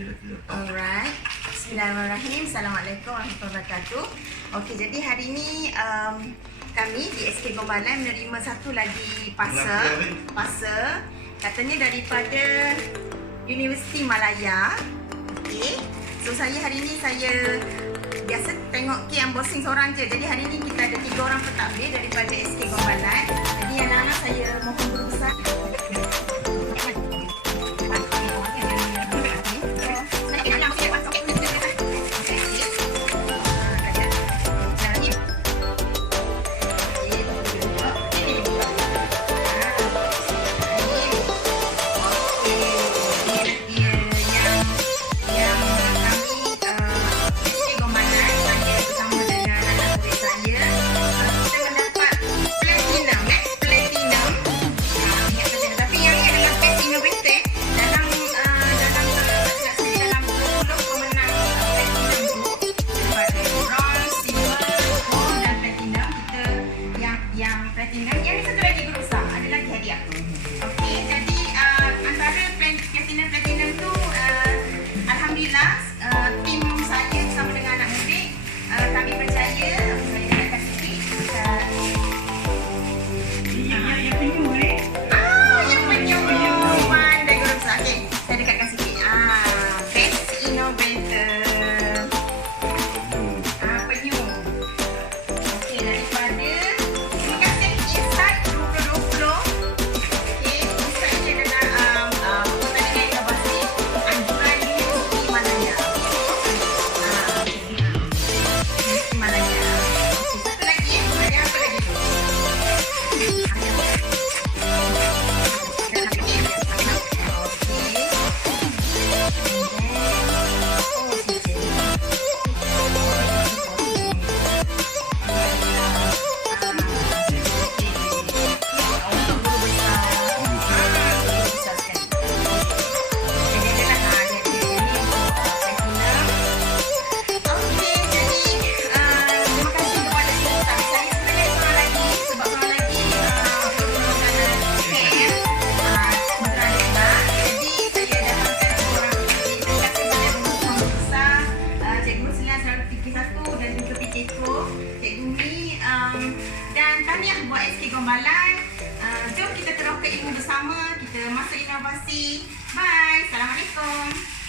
Alright. Bismillahirrahmanirrahim. Assalamualaikum warahmatullahi wabarakatuh. Okey, jadi hari ini kami di SK Gombalan menerima satu lagi parcel. Katanya daripada Universiti Malaya. Okey. So saya hari ini biasa tengok unboxing seorang je. Jadi hari ini kita ada 3 orang pentadbir daripada SK Gombalan. Jadi anak-anak saya mohon berbesar. Dan tahniah buat SK Gombalan. Jom kita TEROKA ilmu bersama, kita masuk inovasi. Bye. Assalamualaikum.